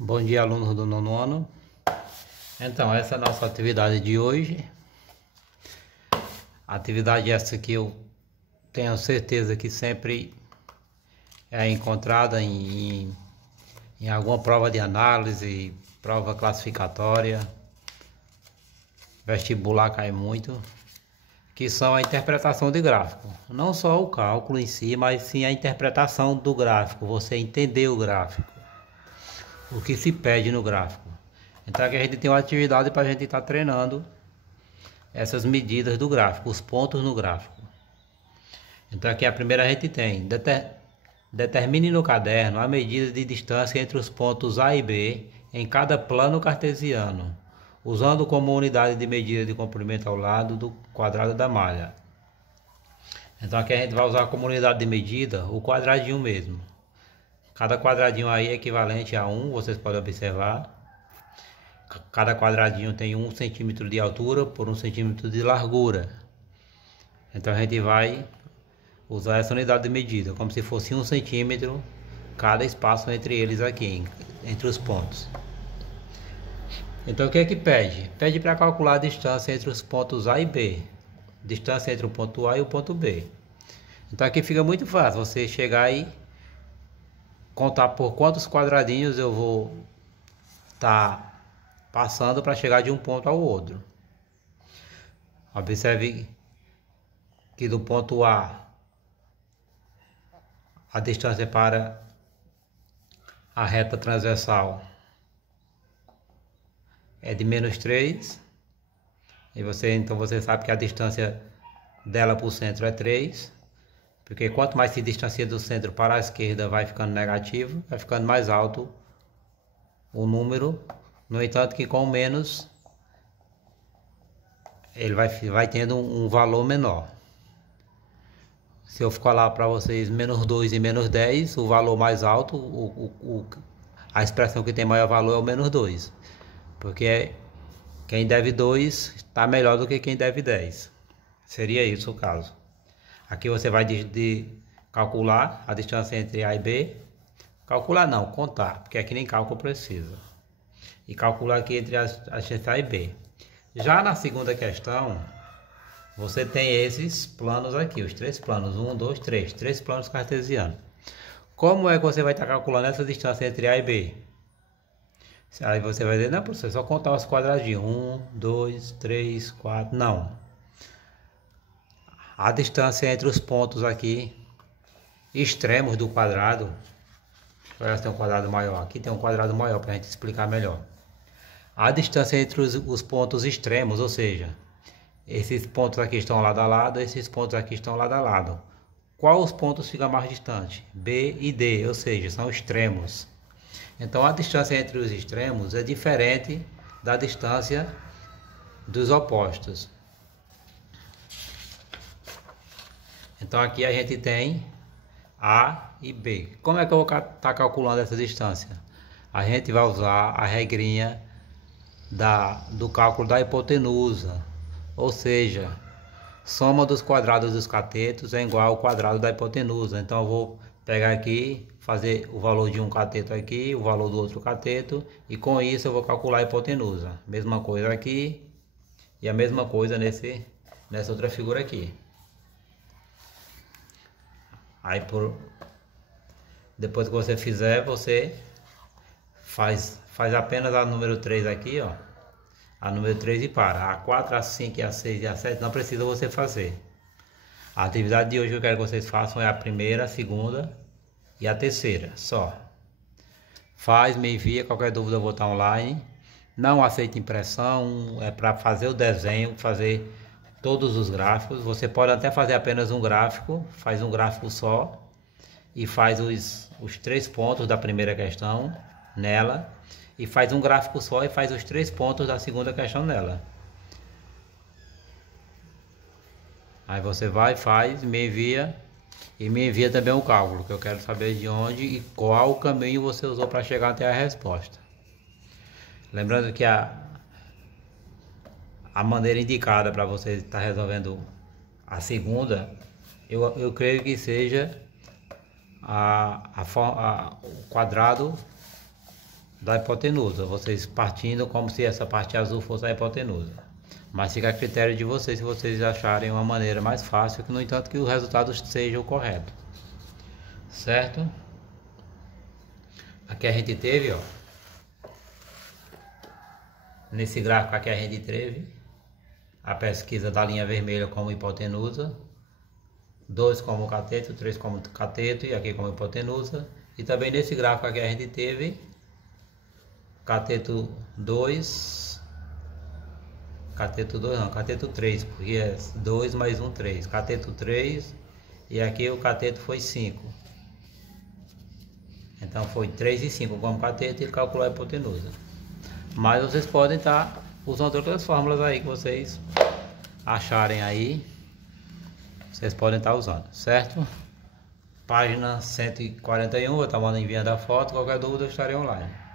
Bom dia, alunos do nono ano. Então, essa é a nossa atividade de hoje. Atividade essa que eu tenho certeza que sempre é encontrada em alguma prova de análise, prova classificatória, vestibular cai muito, que são a interpretação de gráfico. Não só o cálculo em si, mas sim a interpretação do gráfico, você entender o gráfico, o que se pede no gráfico. Então aqui a gente tem uma atividade para a gente estar treinando essas medidas do gráfico, os pontos no gráfico. Então aqui a primeira a gente tem, determine no caderno a medida de distância entre os pontos A e B em cada plano cartesiano, usando como unidade de medida de comprimento ao lado do quadrado da malha. Então aqui a gente vai usar como unidade de medida o quadradinho mesmo. Cada quadradinho aí é equivalente a 1, vocês podem observar. Cada quadradinho tem 1 centímetro de altura por 1 centímetro de largura. Então a gente vai usar essa unidade de medida, como se fosse 1 centímetro cada espaço entre eles aqui, entre os pontos. Então o que é que pede? Pede para calcular a distância entre os pontos A e B. Distância entre o ponto A e o ponto B. Então aqui fica muito fácil, você chegar e contar por quantos quadradinhos eu vou estar passando para chegar de um ponto ao outro. Observe que do ponto A a distância para a reta transversal é de -3. E então você sabe que a distância dela para o centro é 3. Porque quanto mais se distancia do centro para a esquerda, vai ficando negativo, vai ficando mais alto o número. No entanto, que com menos, ele vai tendo um valor menor. Se eu falar para vocês -2 e -10, o valor mais alto, a expressão que tem maior valor é o -2. Porque quem deve 2 está melhor do que quem deve 10. Seria isso o caso. Aqui você vai calcular a distância entre A e B. Calcular não, contar, porque aqui nem cálculo precisa. E calcular aqui entre a distância A e B. Já na segunda questão, você tem esses planos aqui, os 3 planos. 1, 2, 3. 3 planos cartesianos. Como é que você vai estar calculando essa distância entre A e B? Aí você vai dizer, não, professor, é só contar os quadradinhos. 1, 2, 3, 4. Não. A distância entre os pontos aqui, extremos do quadrado. Olha, se tem um quadrado maior. Aqui tem um quadrado maior para a gente explicar melhor. A distância entre os pontos extremos, ou seja, esses pontos aqui estão lado a lado, esses pontos aqui estão lado a lado. Qual os pontos fica mais distante? B e D, ou seja, são extremos. Então a distância entre os extremos é diferente da distância dos opostos. Então aqui a gente tem A e B. Como é que eu vou estar calculando essa distância? A gente vai usar a regrinha do cálculo da hipotenusa. Ou seja, soma dos quadrados dos catetos é igual ao quadrado da hipotenusa. Então eu vou pegar aqui, fazer o valor de um cateto aqui, o valor do outro cateto. E com isso eu vou calcular a hipotenusa. Mesma coisa aqui e a mesma coisa nessa outra figura aqui. Aí depois que você fizer, você faz apenas a número 3 aqui, ó. A número 3 e para. A 4, a 5, a 6 e a 7 não precisa você fazer. A atividade de hoje que eu quero que vocês façam é a primeira, a segunda e a terceira, só. Faz, me envia, qualquer dúvida eu vou estar online. Não aceita impressão, é para fazer o desenho, fazer todos os gráficos. Você pode até fazer apenas um gráfico, faz um gráfico só e faz os 3 pontos da primeira questão nela e faz um gráfico só e faz os 3 pontos da segunda questão nela. Aí você vai, faz, me envia e me envia também o cálculo, que eu quero saber de onde e qual caminho você usou para chegar até a resposta. Lembrando que a maneira indicada para você estar resolvendo a segunda, eu creio que seja o quadrado da hipotenusa, vocês partindo como se essa parte azul fosse a hipotenusa. Mas fica a critério de vocês, se vocês acharem uma maneira mais fácil, que no entanto que o resultado seja o correto. Certo? Aqui a gente teve, ó, nesse gráfico aqui a gente teve a pesquisa da linha vermelha como hipotenusa, 2 como cateto, 3 como cateto e aqui como hipotenusa. E também nesse gráfico aqui a gente teve cateto 2, cateto 2 não, cateto 3, porque é 2 mais 1, 3, cateto 3 e aqui o cateto foi 5. Então foi 3 e 5 como cateto e ele calculou a hipotenusa. Mas vocês podem estar usando outras fórmulas aí que vocês acharem aí. Vocês podem estar usando, certo? Página 141, eu estou enviando a foto. Qualquer dúvida eu estarei online.